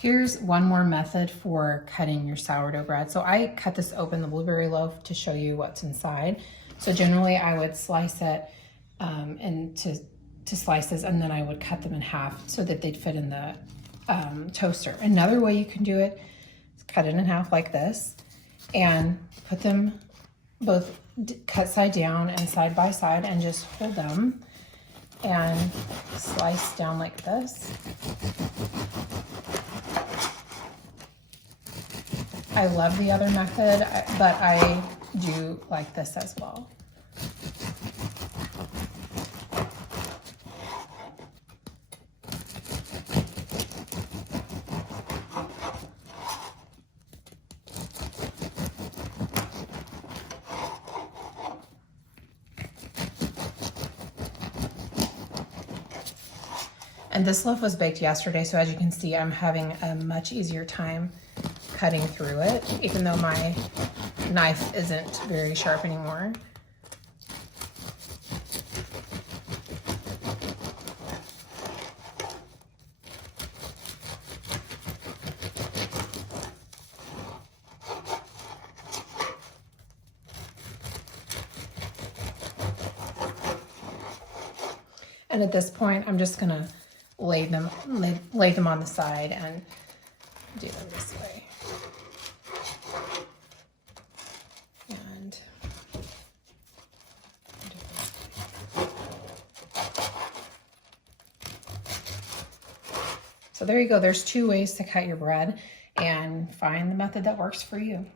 Here's one more method for cutting your sourdough bread. So I cut this open, the blueberry loaf, to show you what's inside. So generally I would slice it into slices, and then I would cut them in half so that they'd fit in the toaster. Another way you can do it is cut it in half like this and put them both cut side down and side by side, and just hold them and slice down like this. I love the other method, but I do like this as well. And this loaf was baked yesterday, so as you can see, I'm having a much easier time cutting through it, even though my knife isn't very sharp anymore. And at this point, I'm just gonna lay them on the side and do them this way. And so there you go. There's 2 ways to cut your bread, and find the method that works for you.